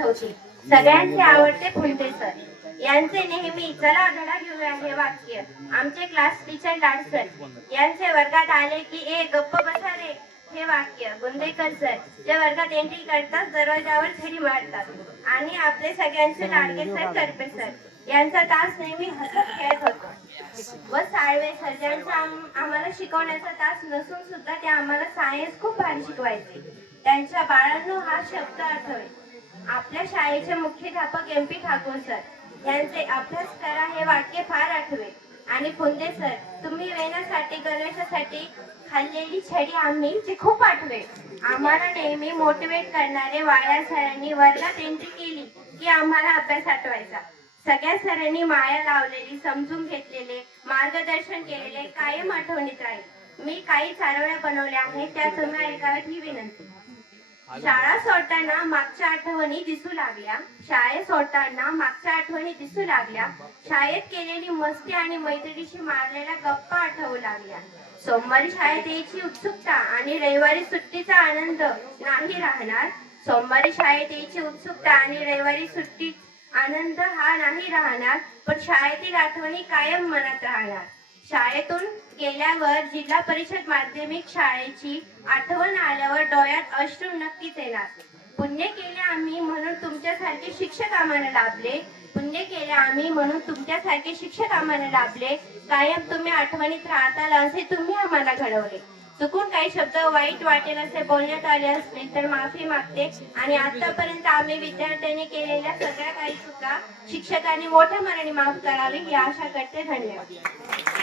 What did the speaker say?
आठवतील. सगळ्यांचे आवडते फुंटे सर यांचे नेहमी चला धडा घेऊया हे वाक्य. आमचे क्लास टीचर लाड सर यांचे वर्गात आले की ए गप्प बसा रे हे वाक्य. बुंदेकर सर जे वर्गात एंट्री करतात दरवाजावर छडी मारतात. आणि आपले सगळ्यांचे लाडके सर करपे सर यांचा तास नेहमी हसत खेळत होता. व साळवे सर ज्यांचा आम्हाला शिकवण्याचा तास नसून सुद्धा ते आम्हाला सायन्स खूप भारी शिकवायचे. त्यांच्या बाळांनो हा शब्द आठवे. आपल्या शाळेचे मुख्याध्यापक MP ठाकूर सर यांचे अभ्यास करा हे वाक्य फार आठवे. आणि फुंदे सर तुम्ही वेण्यासाठी गणवेशासाठी खाल्लेली छडी आम्ही ते खूप आठवे. आम्हाला नेहमी मोटिवेट करणारे वाया सरांनी वर्गात एंट्री केली की आम्हाला अभ्यास आठवायचा. सगळ्या सरांनी माया लावलेली समजून घेतलेले मार्गदर्शन केलेले कायम आठवणीत राहील. मी काही चारोळ्या बनवल्या आहेत त्या तुम्ही ऐकाव्यात ही विनंती. शाळा सोडताना मागच्या आठवणी दिसू लागल्या. शाळेत सोडताना मागच्या आठवणी दिसू लागल्या. शाळेत केलेली मस्ती आणि मैत्रिणीशी मारलेल्या गप्पा आठवू लागल्या. सोमवारी शाळेत यायची उत्सुकता आणि रविवारी सुट्टीचा आनंद नाही राहणार. सोमवारी शाळेत यायची उत्सुकता आणि रविवारी सुट्टी आनंद हा नाही राहणार. पण शाळेतील आठवणी कायम मनात राहणार. शाळेतून गेल्यावर जिल्हा परिषद माध्यमिक शाळेची आठवण आल्यावर डोळ्यात अश्रू नक्कीच येणार. पुण्य केले आम्ही म्हणून तुमच्यासारखे शिक्षक आम्हाला लाभले. पुण्य केले आम्ही म्हणून तुमच्यासारखे शिक्षक आम्हाला लाभले. कायम तुम्ही आठवणीत राहताल असे तुम्ही आम्हाला घडवले. चुकून काही शब्द वाईट वाटेल असे बोलण्यात आले असतील तर माफी मागते. आणि आतापर्यंत आम्ही विद्यार्थ्यांनी केलेल्या सगळ्या काही चुका शिक्षकांनी मोठ्या मनाने माफ करावी ही आशा करते. धन्यवाद.